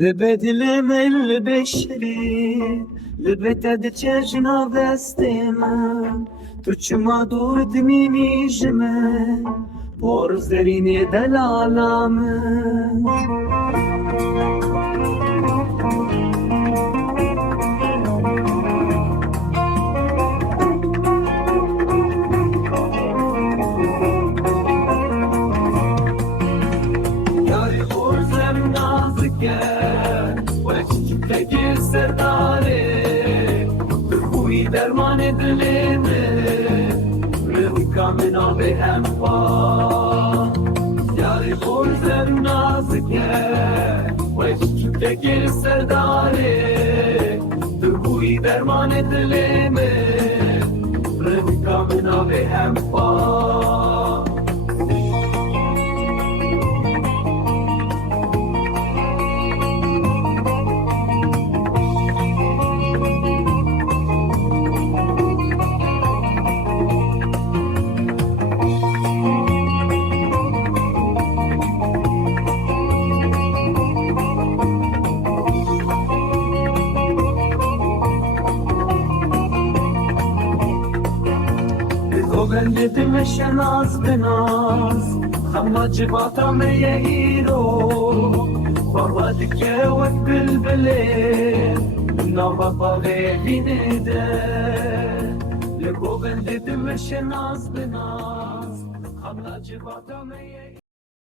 لبدل من البشري لبتد چشنا دست من تو چما دور دمینی جمن پرز درینی دلالامن یاری خورزم نازکه تگیر سرداره خوی درمان دلیمه روی کامنا به هم پا یاری خورزم نازکه تگیر سرداره خوی درمان دلیمه روی کامنا به هم پا بندت مشناز بناز خما جباتا مية هيرو فرواد كيوك بالبلد نوبة طغي ندا لكو بندت مشناز بناز خما جباتا مية